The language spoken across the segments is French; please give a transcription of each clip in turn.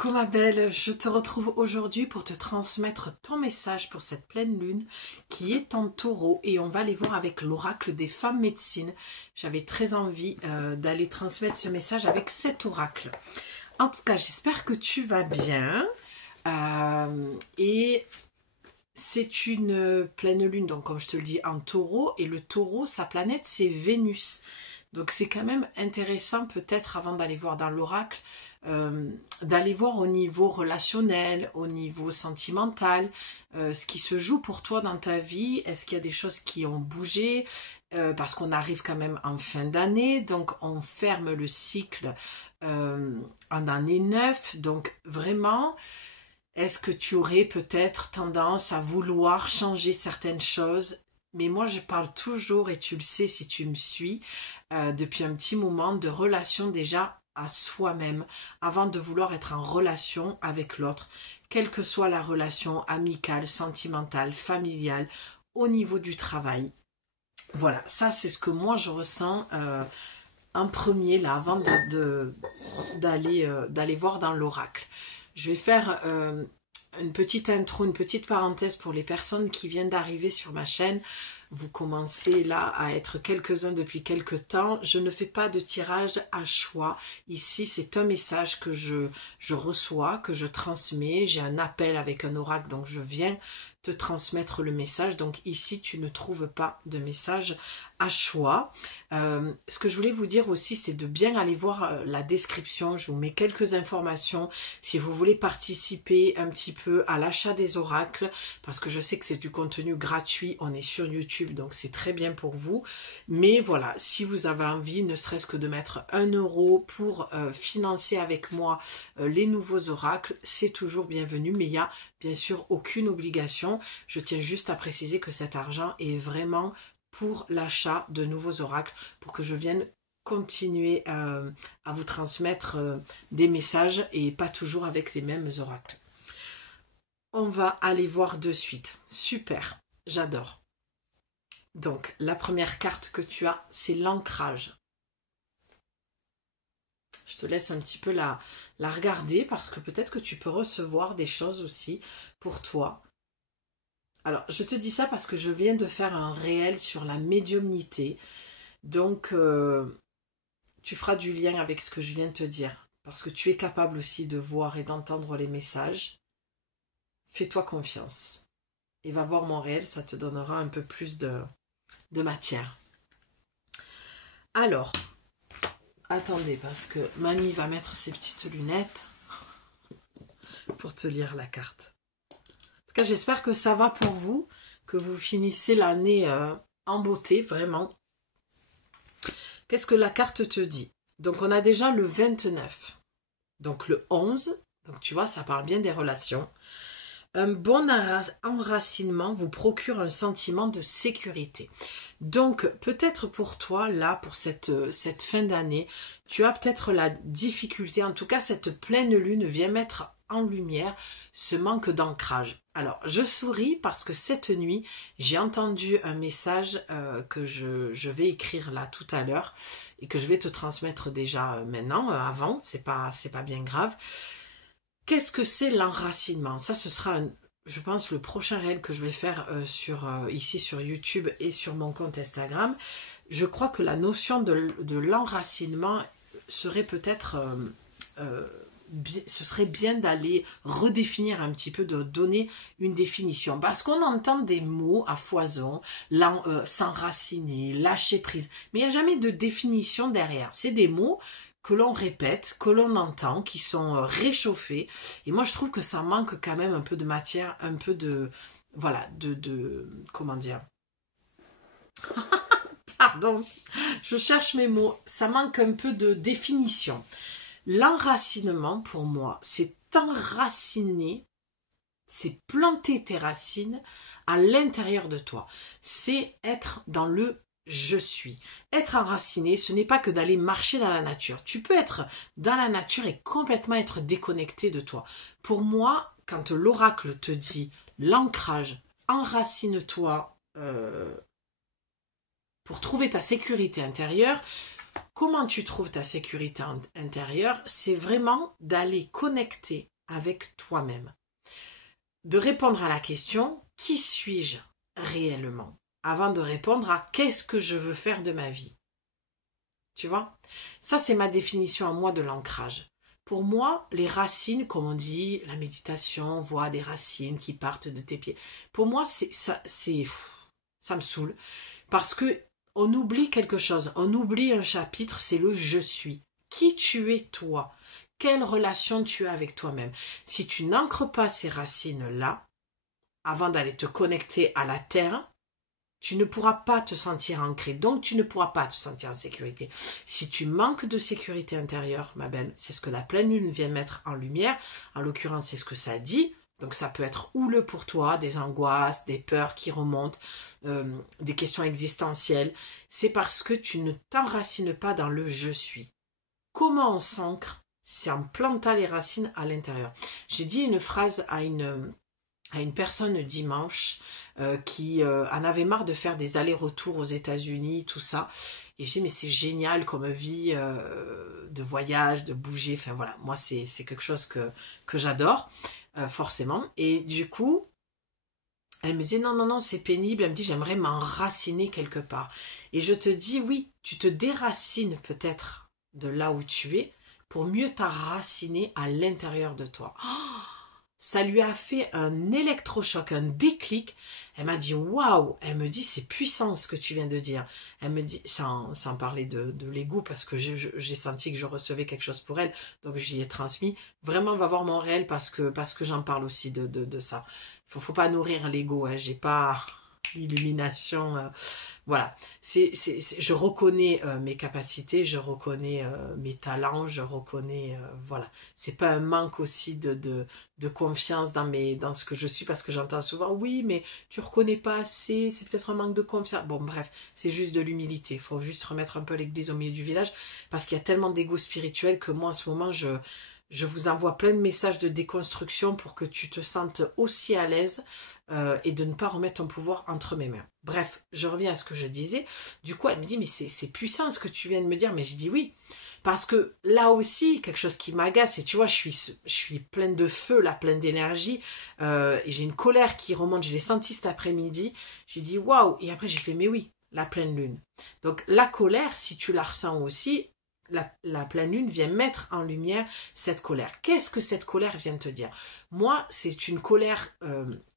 Coucou ma belle, je te retrouve aujourd'hui pour te transmettre ton message pour cette pleine lune qui est en taureau et on va aller voir avec l'oracle des femmes médecines. J'avais très envie d'aller transmettre ce message avec cet oracle. En tout cas, j'espère que tu vas bien et c'est une pleine lune, donc comme je te le dis, en taureau, et le taureau, sa planète, c'est Vénus. Donc c'est quand même intéressant peut-être avant d'aller voir dans l'oracle, d'aller voir au niveau relationnel, au niveau sentimental, ce qui se joue pour toi dans ta vie. Est-ce qu'il y a des choses qui ont bougé, parce qu'on arrive quand même en fin d'année, donc on ferme le cycle en année 9, donc vraiment, est-ce que tu aurais peut-être tendance à vouloir changer certaines choses? Mais moi, je parle toujours, et tu le sais si tu me suis, depuis un petit moment, de relation déjà à soi-même, avant de vouloir être en relation avec l'autre, quelle que soit la relation amicale, sentimentale, familiale, au niveau du travail. Voilà, ça c'est ce que moi je ressens en premier, là, avant d'aller voir dans l'oracle. Je vais faire une petite intro, une petite parenthèse pour les personnes qui viennent d'arriver sur ma chaîne. Vous commencez là à être quelques-uns depuis quelques temps. Je ne fais pas de tirage à choix. Ici, c'est un message que je reçois, que je transmets. J'ai un appel avec un oracle, donc je viens te transmettre le message. Donc ici, tu ne trouves pas de message à choix. Ce que je voulais vous dire aussi, c'est de bien aller voir la description. Je vous mets quelques informations si vous voulez participer un petit peu à l'achat des oracles, parce que je sais que c'est du contenu gratuit. On est sur YouTube, donc c'est très bien pour vous. Mais voilà, si vous avez envie, ne serait-ce que de mettre 1 euro pour financer avec moi les nouveaux oracles, c'est toujours bienvenu. Mais il n'y a bien sûr aucune obligation. Je tiens juste à préciser que cet argent est vraiment pour l'achat de nouveaux oracles, pour que je vienne continuer à vous transmettre des messages et pas toujours avec les mêmes oracles. On va aller voir de suite. Super, j'adore. Donc, la première carte que tu as, c'est l'ancrage. Je te laisse un petit peu la regarder parce que peut-être que tu peux recevoir des choses aussi pour toi. Alors, je te dis ça parce que je viens de faire un réel sur la médiumnité. Donc, tu feras du lien avec ce que je viens de te dire. Parce que tu es capable aussi de voir et d'entendre les messages. Fais-toi confiance. Et va voir mon réel, ça te donnera un peu plus de matière. Alors, attendez, parce que mamie va mettre ses petites lunettes pour te lire la carte. En tout cas, j'espère que ça va pour vous, que vous finissez l'année en beauté, vraiment. Qu'est-ce que la carte te dit? Donc, on a déjà le 29. Donc, le 11. Donc, tu vois, ça parle bien des relations. Un bon enracinement vous procure un sentiment de sécurité. Donc, peut-être pour toi, là, pour cette fin d'année, tu as peut-être la difficulté, en tout cas, cette pleine lune vient mettre en lumière ce manque d'ancrage. Alors, je souris parce que cette nuit, j'ai entendu un message que je vais écrire là tout à l'heure et que je vais te transmettre déjà maintenant, avant, c'est pas bien grave. Qu'est-ce que c'est l'enracinement? Ça, ce sera, je pense, le prochain réel que je vais faire ici sur YouTube et sur mon compte Instagram. Je crois que la notion de l'enracinement serait peut-être... ce serait bien d'aller redéfinir un petit peu, de donner une définition. Parce qu'on entend des mots à foison, s'enraciner, lâcher prise. Mais il n'y a jamais de définition derrière. C'est des mots que l'on répète, que l'on entend, qui sont réchauffés. Et moi, je trouve que ça manque quand même un peu de matière, un peu de... Voilà, comment dire? Pardon, je cherche mes mots. Ça manque un peu de définition. L'enracinement, pour moi, c'est enraciner, c'est planter tes racines à l'intérieur de toi. C'est être dans le je suis. Être enraciné, ce n'est pas que d'aller marcher dans la nature. Tu peux être dans la nature et complètement être déconnecté de toi. Pour moi, quand l'oracle te dit l'ancrage, enracine-toi pour trouver ta sécurité intérieure, comment tu trouves ta sécurité intérieure? C'est vraiment d'aller connecter avec toi-même. De répondre à la question, qui suis-je réellement? Avant de répondre à qu'est-ce que je veux faire de ma vie. Tu vois? Ça, c'est ma définition à moi de l'ancrage. Pour moi, les racines, comme on dit, la méditation, voit des racines qui partent de tes pieds. Pour moi, ça me saoule. Parce que on oublie quelque chose. On oublie un chapitre, c'est le je suis. Qui tu es toi? Quelle relation tu as avec toi-même? Si tu n'ancres pas ces racines-là, avant d'aller te connecter à la terre, tu ne pourras pas te sentir ancré, donc tu ne pourras pas te sentir en sécurité. Si tu manques de sécurité intérieure, ma belle, c'est ce que la pleine lune vient mettre en lumière, en l'occurrence c'est ce que ça dit, donc ça peut être houleux pour toi, des angoisses, des peurs qui remontent, des questions existentielles, c'est parce que tu ne t'enracines pas dans le je suis. Comment on s'ancre? C'est en plantant les racines à l'intérieur. J'ai dit une phrase à une personne dimanche qui en avait marre de faire des allers-retours aux États-Unis, tout ça. Et j'ai dit, mais c'est génial comme vie de voyage, de bouger. Enfin voilà, moi c'est quelque chose que j'adore, forcément. Et du coup, elle me disait, non, non, non, c'est pénible. Elle me dit, j'aimerais m'enraciner quelque part. Et je te dis, oui, tu te déracines peut-être de là où tu es pour mieux t'enraciner à l'intérieur de toi. Oh, ça lui a fait un électrochoc, un déclic. Elle m'a dit waouh. Elle me dit c'est puissant ce que tu viens de dire. Elle me dit sans parler de l'ego parce que j'ai senti que je recevais quelque chose pour elle, donc j'y ai transmis. Vraiment va voir mon réel parce que j'en parle aussi de ça. Faut pas nourrir l'ego. Hein. J'ai pas l'illumination. Voilà, je reconnais mes capacités, je reconnais mes talents, je reconnais, voilà. C'est pas un manque aussi de confiance dans ce que je suis, parce que j'entends souvent, oui, mais tu reconnais pas assez, c'est peut-être un manque de confiance. Bon, bref, c'est juste de l'humilité. Il faut juste remettre un peu l'église au milieu du village, parce qu'il y a tellement d'ego spirituel que moi, en ce moment, je vous envoie plein de messages de déconstruction pour que tu te sentes aussi à l'aise et de ne pas remettre ton pouvoir entre mes mains. Bref, je reviens à ce que je disais. Du coup, elle me dit, mais c'est puissant ce que tu viens de me dire. Mais j'ai dit oui, parce que là aussi, quelque chose qui m'agace, et tu vois, je suis pleine de feu, là, pleine d'énergie, et j'ai une colère qui remonte, je l'ai senti cet après-midi. J'ai dit waouh, et après j'ai fait, mais oui, la pleine lune. Donc la colère, si tu la ressens aussi, la pleine lune vient mettre en lumière cette colère. Qu'est-ce que cette colère vient te dire? Moi, c'est une colère,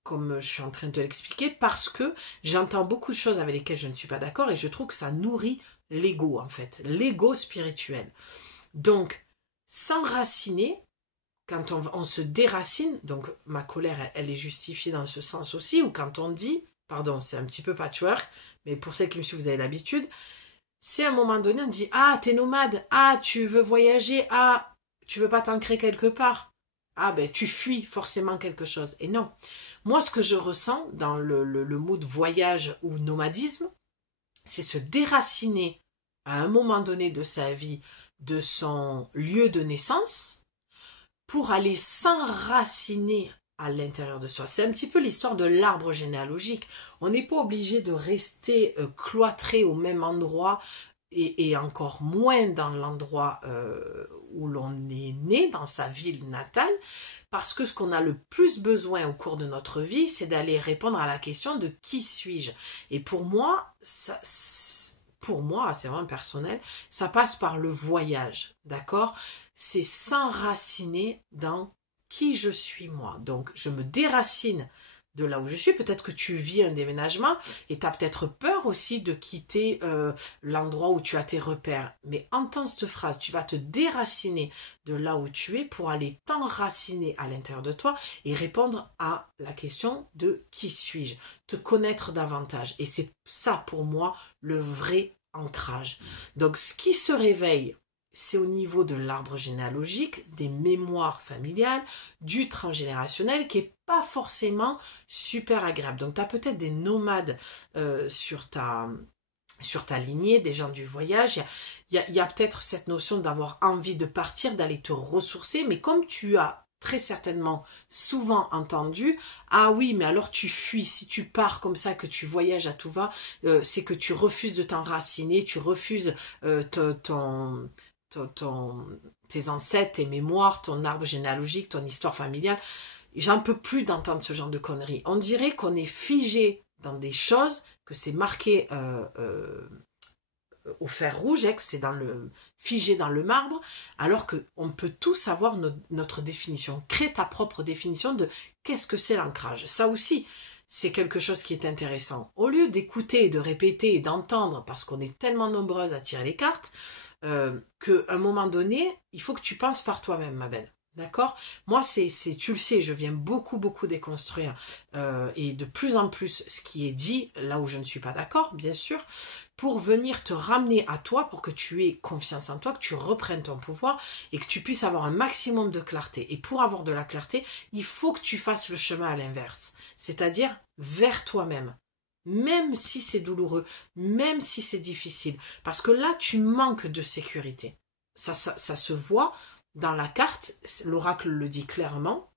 comme je suis en train de te l'expliquer, parce que j'entends beaucoup de choses avec lesquelles je ne suis pas d'accord et je trouve que ça nourrit l'ego, en fait, l'ego spirituel. Donc, s'enraciner, quand on se déracine, donc ma colère, elle est justifiée dans ce sens aussi, ou quand on dit, pardon, c'est un petit peu patchwork, mais pour celles qui me suivent, vous avez l'habitude, c'est à un moment donné, on dit « Ah, t'es nomade. Ah, tu veux voyager. Ah, tu veux pas t'ancrer quelque part. Ah, ben, tu fuis forcément quelque chose. » Et non. Moi, ce que je ressens dans le mot de voyage ou nomadisme, c'est se déraciner à un moment donné de sa vie de son lieu de naissance pour aller s'enraciner à l'intérieur de soi. C'est un petit peu l'histoire de l'arbre généalogique. On n'est pas obligé de rester cloîtré au même endroit et encore moins dans l'endroit où l'on est né, dans sa ville natale, parce que ce qu'on a le plus besoin au cours de notre vie, c'est d'aller répondre à la question de qui suis-je. Et pour moi, c'est vraiment personnel, ça passe par le voyage, d'accord? C'est s'enraciner dans qui je suis moi. Donc, je me déracine de là où je suis. Peut-être que tu vis un déménagement et tu as peut-être peur aussi de quitter l'endroit où tu as tes repères. Mais entends cette phrase, tu vas te déraciner de là où tu es pour aller t'enraciner à l'intérieur de toi et répondre à la question de qui suis-je, te connaître davantage. Et c'est ça pour moi le vrai ancrage. Donc, ce qui se réveille, c'est au niveau de l'arbre généalogique, des mémoires familiales, du transgénérationnel qui est pas forcément super agréable. Donc tu as peut-être des nomades sur ta lignée, des gens du voyage. Il y a peut-être cette notion d'avoir envie de partir, d'aller te ressourcer, mais comme tu as très certainement souvent entendu, ah oui, mais alors tu fuis, si tu pars comme ça, que tu voyages à tout va, c'est que tu refuses de t'enraciner, tu refuses tes ancêtres, tes mémoires, ton arbre généalogique, ton histoire familiale. J'en peux plus d'entendre ce genre de conneries. On dirait qu'on est figé dans des choses, que c'est marqué au fer rouge, que c'est figé dans le marbre, alors qu'on peut tous avoir notre définition. Crée ta propre définition de qu'est-ce que c'est l'ancrage. Ça aussi, c'est quelque chose qui est intéressant. Au lieu d'écouter, de répéter et d'entendre, parce qu'on est tellement nombreuses à tirer les cartes, qu'à un moment donné, il faut que tu penses par toi-même, ma belle. D'accord? Moi, tu le sais, je viens beaucoup déconstruire et de plus en plus ce qui est dit, là où je ne suis pas d'accord, bien sûr, pour venir te ramener à toi, pour que tu aies confiance en toi, que tu reprennes ton pouvoir et que tu puisses avoir un maximum de clarté. Et pour avoir de la clarté, il faut que tu fasses le chemin à l'inverse, c'est-à-dire vers toi-même. Même si c'est douloureux, même si c'est difficile, parce que là, tu manques de sécurité. Ça se voit dans la carte, l'oracle le dit clairement.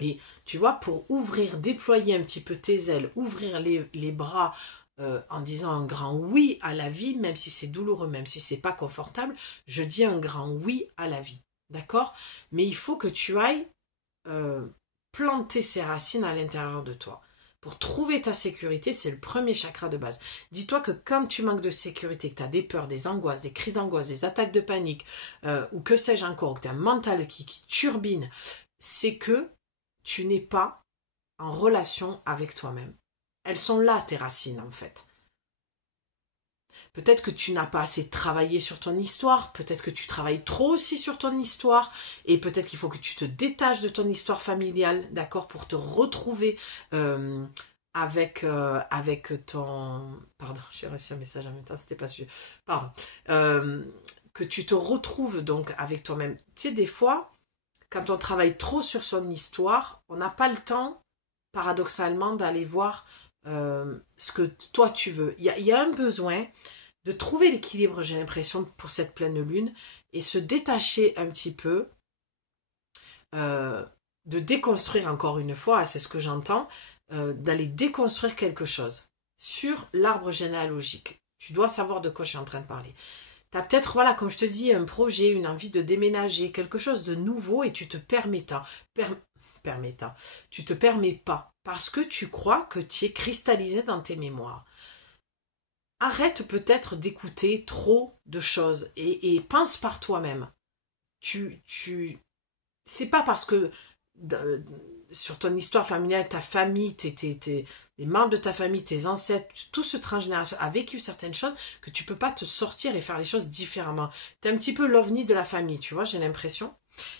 Et tu vois, pour déployer un petit peu tes ailes, ouvrir les bras en disant un grand oui à la vie, même si c'est douloureux, même si c'est pas confortable, je dis un grand oui à la vie. D'accord? Mais il faut que tu ailles planter ses racines à l'intérieur de toi. Pour trouver ta sécurité, c'est le premier chakra de base. Dis-toi que quand tu manques de sécurité, que tu as des peurs, des angoisses, des crises d'angoisse, des attaques de panique, ou que sais-je encore, que tu as un mental qui turbine, c'est que tu n'es pas en relation avec toi-même. Elles sont là, tes racines, en fait. Peut-être que tu n'as pas assez travaillé sur ton histoire, peut-être que tu travailles trop aussi sur ton histoire, et peut-être qu'il faut que tu te détaches de ton histoire familiale, d'accord, pour te retrouver avec ton... Pardon, j'ai reçu un message en même temps, c'était pas sûr. Pardon. Que tu te retrouves donc avec toi-même. Tu sais, des fois, quand on travaille trop sur son histoire, on n'a pas le temps, paradoxalement, d'aller voir ce que toi tu veux. Il y a un besoin de trouver l'équilibre, j'ai l'impression, pour cette pleine lune, et se détacher un petit peu, de déconstruire encore une fois, c'est ce que j'entends, d'aller déconstruire quelque chose sur l'arbre généalogique. Tu dois savoir de quoi je suis en train de parler. Tu as peut-être, voilà, comme je te dis, un projet, une envie de déménager, quelque chose de nouveau, et tu te permets pas, parce que tu crois que tu es cristallisé dans tes mémoires. Arrête peut-être d'écouter trop de choses et pense par toi-même. C'est pas parce que sur ton histoire familiale, ta famille, les membres de ta famille, tes ancêtres, tout ce transgénération a vécu certaines choses que tu peux pas te sortir et faire les choses différemment. T'es un petit peu l'ovni de la famille, tu vois, j'ai l'impression.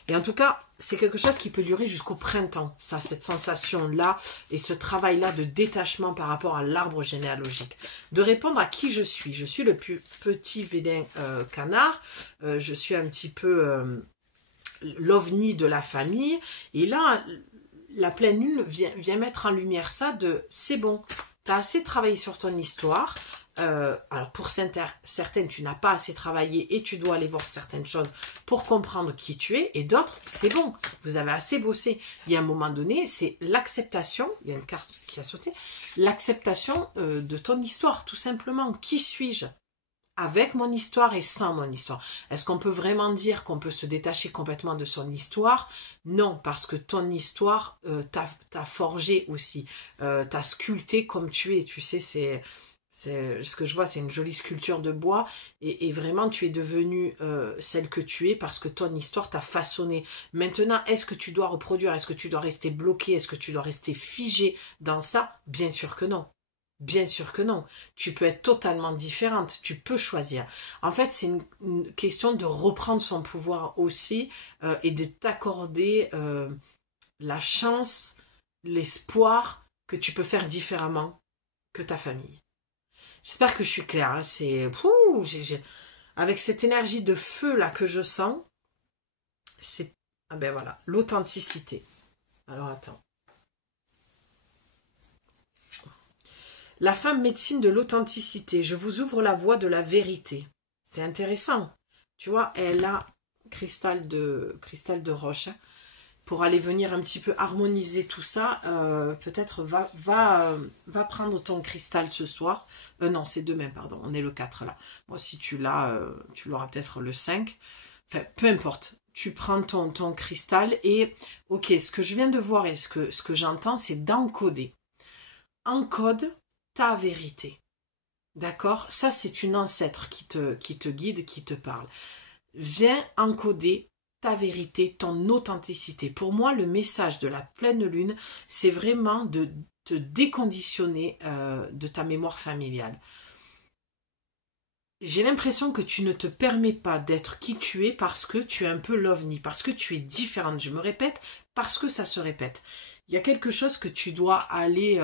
Et en tout cas, c'est quelque chose qui peut durer jusqu'au printemps, ça, cette sensation-là et ce travail-là de détachement par rapport à l'arbre généalogique. De répondre à qui je suis. Je suis le plus petit vilain canard, je suis un petit peu l'ovni de la famille, et là, la pleine lune vient mettre en lumière ça de c'est bon, tu as assez travaillé sur ton histoire. Alors pour certaines, tu n'as pas assez travaillé et tu dois aller voir certaines choses pour comprendre qui tu es, et d'autres, c'est bon, vous avez assez bossé. Il y a un moment donné, c'est l'acceptation, il y a une carte qui a sauté, l'acceptation de ton histoire, tout simplement. Qui suis-je? Avec mon histoire et sans mon histoire. Est-ce qu'on peut vraiment dire qu'on peut se détacher complètement de son histoire? Non, parce que ton histoire t'a forgé aussi, t'a sculpté comme tu es. Tu sais, c'est ce que je vois, c'est une jolie sculpture de bois, et vraiment tu es devenue celle que tu es parce que ton histoire t'a façonné. Maintenant, est-ce que tu dois reproduire? Est-ce que tu dois rester bloqué? Est-ce que tu dois rester figé dans ça? Bien sûr que non. Bien sûr que non. Tu peux être totalement différente. Tu peux choisir. En fait, c'est une question de reprendre son pouvoir aussi et de t'accorder la chance, l'espoir que tu peux faire différemment que ta famille. J'espère que je suis claire. Hein. C'est avec cette énergie de feu là que je sens, c'est ben voilà, l'authenticité. Alors attends. La femme médecine de l'authenticité. Je vous ouvre la voie de la vérité. C'est intéressant. Tu vois, elle a cristal de roche. Hein. pour aller venir un petit peu harmoniser tout ça, peut-être va prendre ton cristal ce soir. Non, c'est demain, pardon, on est le 4 là. Moi, si tu l'as, tu l'auras peut-être le 5. Enfin, peu importe. Tu prends ton cristal et, ok, ce que je viens de voir et ce que j'entends, c'est d'encoder. Encode ta vérité. D'accord? Ça, c'est une ancêtre qui te guide, qui te parle. Viens encoder ta vérité, ton authenticité. Pour moi, le message de la pleine lune, c'est vraiment de te déconditionner de ta mémoire familiale. J'ai l'impression que tu ne te permets pas d'être qui tu es parce que tu es un peu l'ovni, parce que tu es différente. Je me répète, parce que ça se répète. Il y a quelque chose que tu dois aller...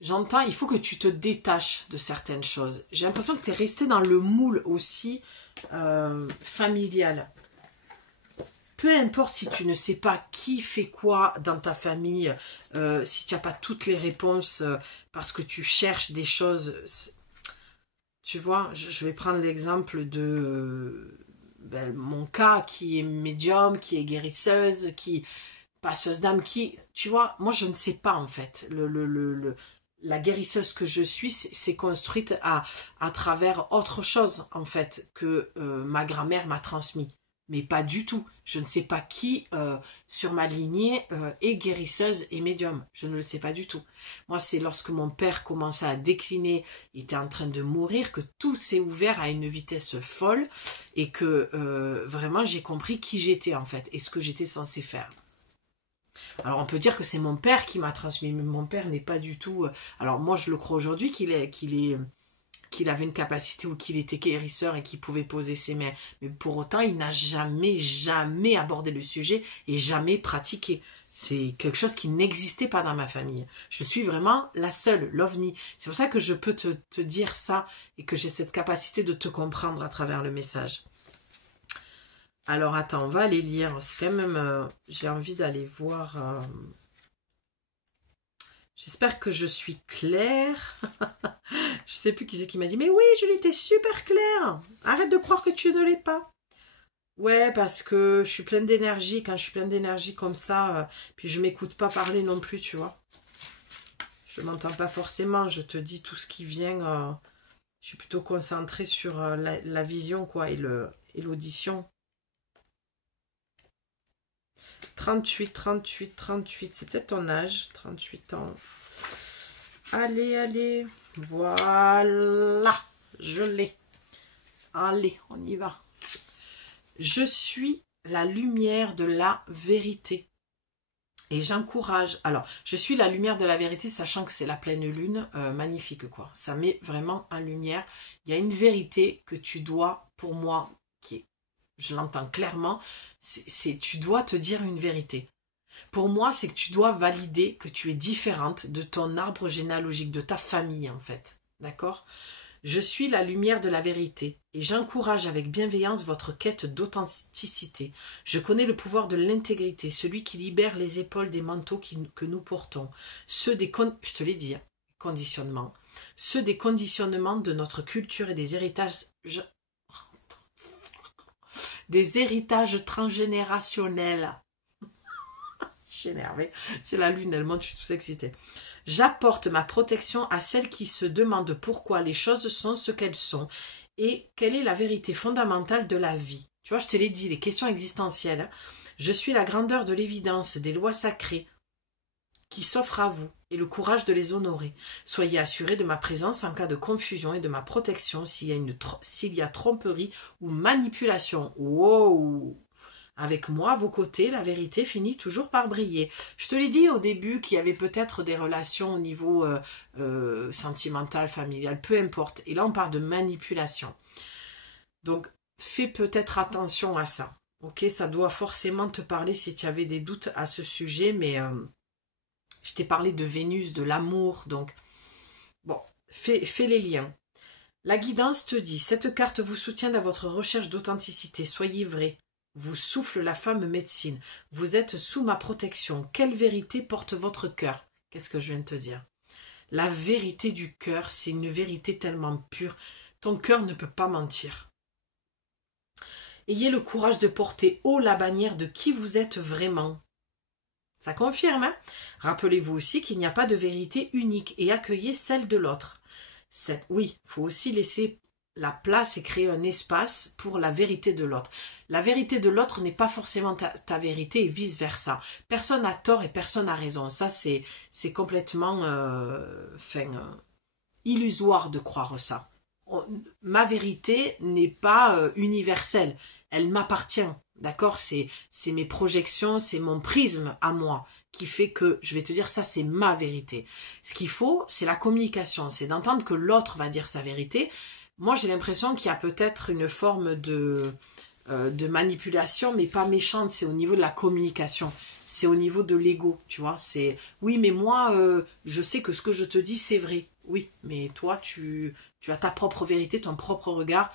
J'entends, il faut que tu te détaches de certaines choses. J'ai l'impression que tu es resté dans le moule aussi familial. Peu importe si tu ne sais pas qui fait quoi dans ta famille, si tu n'as pas toutes les réponses parce que tu cherches des choses. Tu vois, je vais prendre l'exemple de mon cas qui est médium, qui est guérisseuse, qui passeuse d'âme, qui... Tu vois, moi je ne sais pas en fait. La guérisseuse que je suis, c'est construite à travers autre chose, en fait, que ma grand-mère m'a transmis. Mais pas du tout. Je ne sais pas qui, sur ma lignée, est guérisseuse et médium. Je ne le sais pas du tout. Moi, c'est lorsque mon père commençait à décliner, était en train de mourir, que tout s'est ouvert à une vitesse folle et que vraiment, j'ai compris qui j'étais, en fait, et ce que j'étais censée faire. Alors on peut dire que c'est mon père qui m'a transmis, mais mon père n'est pas du tout... Alors moi je le crois aujourd'hui qu'il avait une capacité ou qu'il était guérisseur et qu'il pouvait poser ses mains. Mais pour autant il n'a jamais abordé le sujet et jamais pratiqué. C'est quelque chose qui n'existait pas dans ma famille. Je suis vraiment la seule, l'ovni. C'est pour ça que je peux te dire ça et que j'ai cette capacité de te comprendre à travers le message. Alors attends, on va aller lire. C'est quand même... j'ai envie d'aller voir... J'espère que je suis claire. Je sais plus qui c'est qui m'a dit, mais oui, je l'étais super claire. Arrête de croire que tu ne l'es pas. Ouais, parce que je suis pleine d'énergie. Quand je suis pleine d'énergie comme ça, puis je m'écoute pas parler non plus, tu vois. Je m'entends pas forcément. Je te dis tout ce qui vient. Je suis plutôt concentrée sur la vision, quoi, et l'audition. 38, 38, 38, c'est peut-être ton âge, 38 ans. Allez, allez, voilà, je l'ai. Allez, on y va. Je suis la lumière de la vérité. Et j'encourage, alors, je suis la lumière de la vérité, sachant que c'est la pleine lune, magnifique quoi. Ça met vraiment en lumière. Il y a une vérité que tu dois, pour moi, qui est, je l'entends clairement, c'est tu dois te dire une vérité. Pour moi, c'est que tu dois valider que tu es différente de ton arbre généalogique, de ta famille en fait. D'accord ? Je suis la lumière de la vérité et j'encourage avec bienveillance votre quête d'authenticité. Je connais le pouvoir de l'intégrité, celui qui libère les épaules des manteaux que nous portons, ceux des je te l'ai dit, conditionnements, ceux des conditionnements de notre culture et des héritages transgénérationnels. Je suis énervée, c'est la lune, elle monte, je suis tout excitée. J'apporte ma protection à celles qui se demandent pourquoi les choses sont ce qu'elles sont et quelle est la vérité fondamentale de la vie. Tu vois, je te l'ai dit, les questions existentielles. Je suis la grandeur de l'évidence, des lois sacrées qui s'offrent à vous et le courage de les honorer. Soyez assurés de ma présence en cas de confusion et de ma protection s'il y a tromperie ou manipulation. Wow! Avec moi, à vos côtés, la vérité finit toujours par briller. Je te l'ai dit au début qu'il y avait peut-être des relations au niveau sentimental, familial, peu importe. Et là, on parle de manipulation. Donc, fais peut-être attention à ça. Ok, ça doit forcément te parler si tu avais des doutes à ce sujet, mais je t'ai parlé de Vénus, de l'amour. Donc, bon, fais les liens. La guidance te dit, cette carte vous soutient dans votre recherche d'authenticité. Soyez vrai. Vous souffle la femme médecine. Vous êtes sous ma protection. Quelle vérité porte votre cœur? Qu'est-ce que je viens de te dire? La vérité du cœur, c'est une vérité tellement pure. Ton cœur ne peut pas mentir. Ayez le courage de porter haut la bannière de qui vous êtes vraiment. Ça confirme, hein? Rappelez-vous aussi qu'il n'y a pas de vérité unique et accueillez celle de l'autre. Oui, il faut aussi laisser la place et créer un espace pour la vérité de l'autre. La vérité de l'autre n'est pas forcément ta vérité et vice-versa. Personne n'a tort et personne n'a raison. Ça, c'est complètement illusoire de croire ça. Ma vérité n'est pas universelle. Elle m'appartient. D'accord? C'est mes projections, c'est mon prisme à moi qui fait que je vais te dire ça, c'est ma vérité. Ce qu'il faut, c'est la communication. C'est d'entendre que l'autre va dire sa vérité. Moi, j'ai l'impression qu'il y a peut-être une forme de manipulation, mais pas méchante. C'est au niveau de la communication. C'est au niveau de l'ego, tu vois. C'est, oui, mais moi, je sais que ce que je te dis, c'est vrai. Oui, mais toi, tu as ta propre vérité, ton propre regard,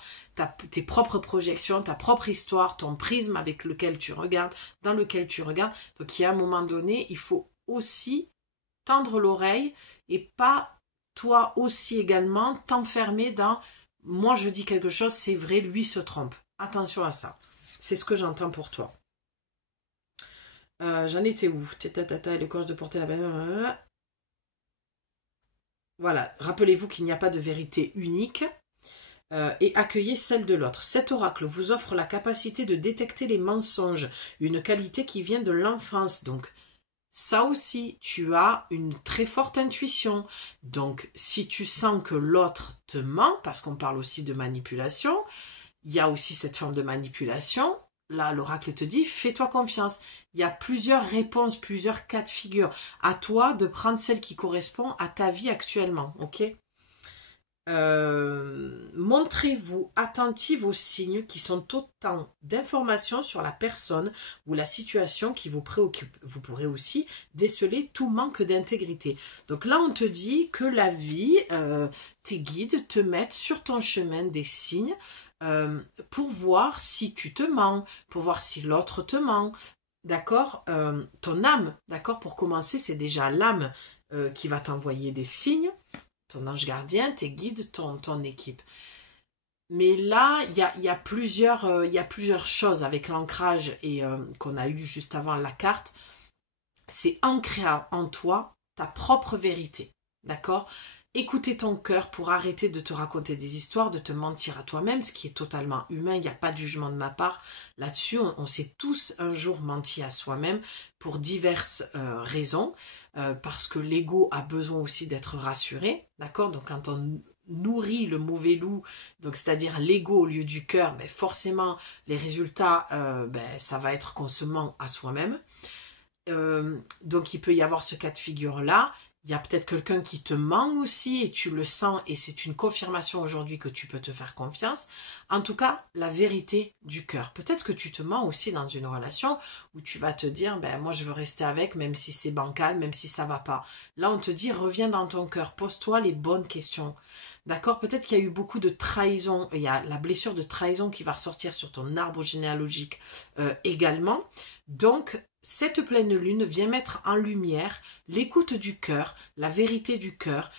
tes propres projections, ta propre histoire, ton prisme avec lequel tu regardes, dans lequel tu regardes. Donc, il y a un moment donné, il faut aussi tendre l'oreille et pas, toi aussi également, t'enfermer dans « moi, je dis quelque chose, c'est vrai, lui se trompe ». Attention à ça. C'est ce que j'entends pour toi. J'en étais où? Le courage de porter la bannière. Voilà, rappelez-vous qu'il n'y a pas de vérité unique et accueillez celle de l'autre. Cet oracle vous offre la capacité de détecter les mensonges, une qualité qui vient de l'enfance. Donc, ça aussi, tu as une très forte intuition. Donc, si tu sens que l'autre te ment, parce qu'on parle aussi de manipulation, il y a aussi cette forme de manipulation. Là, l'oracle te dit, fais-toi confiance. Il y a plusieurs réponses, plusieurs cas de figure. À toi de prendre celle qui correspond à ta vie actuellement, ok? Montrez-vous attentive aux signes qui sont autant d'informations sur la personne ou la situation qui vous préoccupe. Vous pourrez aussi déceler tout manque d'intégrité. Donc là, on te dit que la vie, tes guides te mettent sur ton chemin des signes pour voir si tu te mens, pour voir si l'autre te ment. D'accord, ton âme, d'accord, pour commencer, c'est déjà l'âme qui va t'envoyer des signes, ton ange gardien, tes guides, ton équipe. Mais là, il y a plusieurs choses avec l'ancrage et qu'on a eu juste avant la carte. C'est ancrer en toi ta propre vérité, d'accord? Écouter ton cœur pour arrêter de te raconter des histoires, de te mentir à toi-même, ce qui est totalement humain, il n'y a pas de jugement de ma part là-dessus. On s'est tous un jour menti à soi-même pour diverses raisons, parce que l'ego a besoin aussi d'être rassuré, d'accord? Donc quand on nourrit le mauvais loup, donc c'est-à-dire l'ego au lieu du cœur, ben forcément les résultats, ça va être qu'on se ment à soi-même. Donc il peut y avoir ce cas de figure-là. Il y a peut-être quelqu'un qui te ment aussi et tu le sens et c'est une confirmation aujourd'hui que tu peux te faire confiance. En tout cas, la vérité du cœur. Peut-être que tu te mens aussi dans une relation où tu vas te dire, ben moi je veux rester avec même si c'est bancal, même si ça va pas. Là on te dit, reviens dans ton cœur, pose-toi les bonnes questions. D'accord? Peut-être qu'il y a eu beaucoup de trahison, il y a la blessure de trahison qui va ressortir sur ton arbre généalogique également. Donc, cette pleine lune vient mettre en lumière l'écoute du cœur, la vérité du cœur,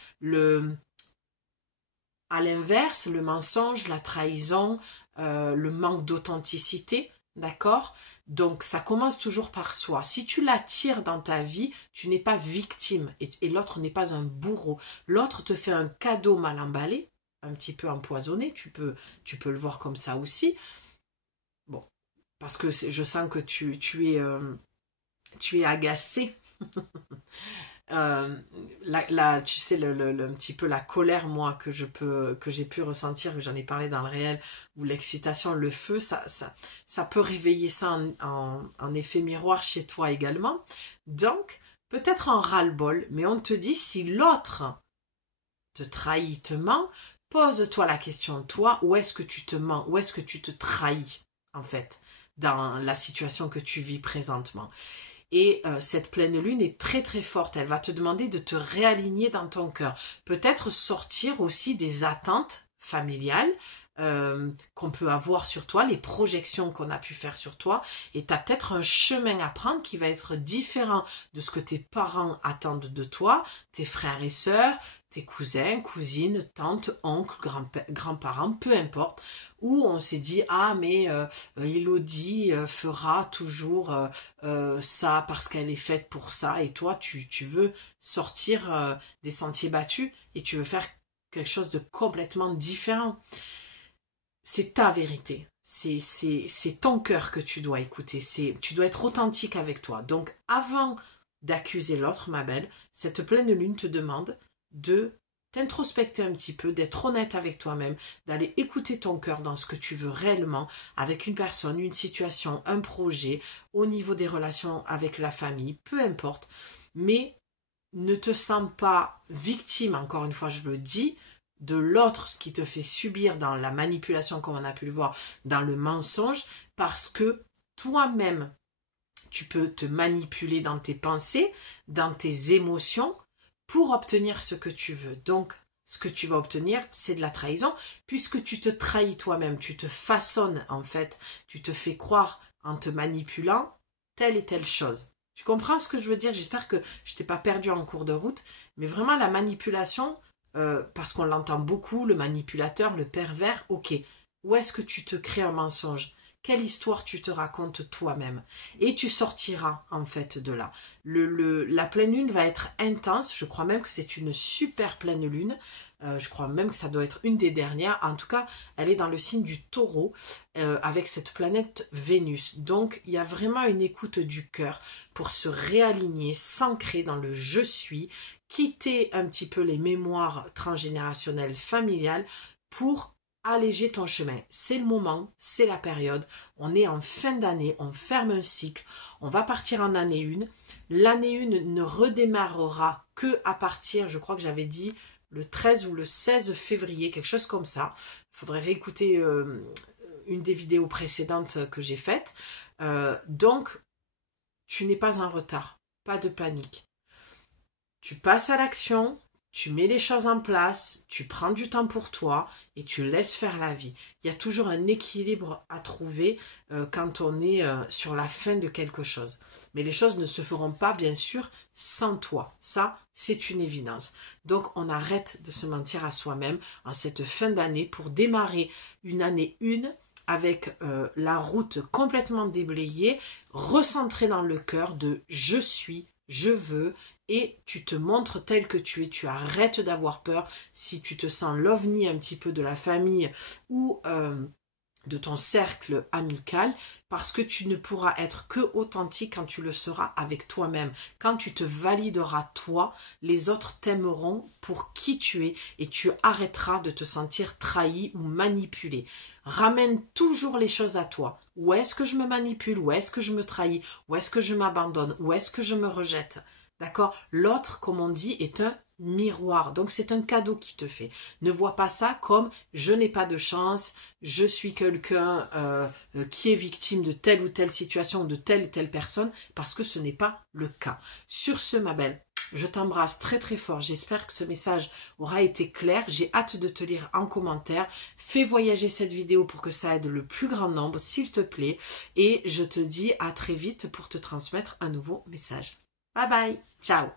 à l'inverse, le mensonge, la trahison, le manque d'authenticité, d'accord? Donc, ça commence toujours par soi. Si tu l'attires dans ta vie, tu n'es pas victime et l'autre n'est pas un bourreau. L'autre te fait un cadeau mal emballé, un petit peu empoisonné, tu peux le voir comme ça aussi. Bon, parce que je sens que tu es agacé. Tu sais, un petit peu la colère, moi, que j'ai pu ressentir, que j'en ai parlé dans le réel, ou l'excitation, le feu, ça peut réveiller ça en effet miroir chez toi également. Donc, peut-être en ras-le-bol, mais on te dit, si l'autre te trahit, te ment, pose-toi la question, toi, où est-ce que tu te mens, où est-ce que tu te trahis, en fait, dans la situation que tu vis présentement. Et cette pleine lune est très très forte. Elle va te demander de te réaligner dans ton cœur. Peut-être sortir aussi des attentes familiales qu'on peut avoir sur toi, les projections qu'on a pu faire sur toi, et tu as peut-être un chemin à prendre qui va être différent de ce que tes parents attendent de toi, tes frères et sœurs, tes cousins, cousines, tantes, oncles, grands-parents, peu importe, où on s'est dit, ah mais Elodie fera toujours ça parce qu'elle est faite pour ça, et toi tu veux sortir des sentiers battus et tu veux faire quelque chose de complètement différent. C'est ta vérité, c'est ton cœur que tu dois écouter, tu dois être authentique avec toi. Donc avant d'accuser l'autre, ma belle, cette pleine lune te demande de t'introspecter un petit peu, d'être honnête avec toi-même, d'aller écouter ton cœur dans ce que tu veux réellement avec une personne, une situation, un projet, au niveau des relations avec la famille, peu importe. Mais ne te sens pas victime, encore une fois je le dis, de l'autre, ce qui te fait subir dans la manipulation comme on a pu le voir, dans le mensonge, parce que toi-même, tu peux te manipuler dans tes pensées, dans tes émotions, pour obtenir ce que tu veux. Donc, ce que tu vas obtenir, c'est de la trahison, puisque tu te trahis toi-même, tu te façonnes en fait, tu te fais croire en te manipulant telle et telle chose. Tu comprends ce que je veux dire? J'espère que je t'ai pas perdu en cours de route, mais vraiment la manipulation, parce qu'on l'entend beaucoup, le manipulateur, le pervers, ok. Où est-ce que tu te crées un mensonge? Quelle histoire tu te racontes toi-même? Et tu sortiras en fait de là. La pleine lune va être intense, je crois même que c'est une super pleine lune, je crois même que ça doit être une des dernières, en tout cas elle est dans le signe du taureau, avec cette planète Vénus. Donc il y a vraiment une écoute du cœur pour se réaligner, s'ancrer dans le je suis, quitter un petit peu les mémoires transgénérationnelles familiales pour alléger ton chemin. C'est le moment, c'est la période, on est en fin d'année, on ferme un cycle, on va partir en année 1. L'année 1 ne redémarrera que à partir, je crois que j'avais dit, le 13 ou le 16 février, quelque chose comme ça. Il faudrait réécouter une des vidéos précédentes que j'ai faites. Donc, tu n'es pas en retard, pas de panique. Tu passes à l'action, tu mets les choses en place, tu prends du temps pour toi et tu laisses faire la vie. Il y a toujours un équilibre à trouver quand on est sur la fin de quelque chose. Mais les choses ne se feront pas, bien sûr, sans toi. Ça, c'est une évidence. Donc, on arrête de se mentir à soi-même en cette fin d'année pour démarrer une année 1 avec la route complètement déblayée, recentrée dans le cœur de « je suis », je veux, et tu te montres tel que tu es, tu arrêtes d'avoir peur si tu te sens l'ovni un petit peu de la famille ou de ton cercle amical, parce que tu ne pourras être que authentique quand tu le seras avec toi-même. Quand tu te valideras toi, les autres t'aimeront pour qui tu es et tu arrêteras de te sentir trahi ou manipulé. Ramène toujours les choses à toi. Où est-ce que je me manipule? Où est-ce que je me trahis? Où est-ce que je m'abandonne? Où est-ce que je me rejette? D'accord? L'autre, comme on dit, est un miroir. Donc, c'est un cadeau qui te fait. Ne vois pas ça comme « je n'ai pas de chance, je suis quelqu'un qui est victime de telle ou telle situation, de telle ou telle personne », parce que ce n'est pas le cas. Sur ce, ma belle, je t'embrasse très très fort. J'espère que ce message aura été clair. J'ai hâte de te lire en commentaire. Fais voyager cette vidéo pour que ça aide le plus grand nombre, s'il te plaît. Et je te dis à très vite pour te transmettre un nouveau message. Bye bye, ciao.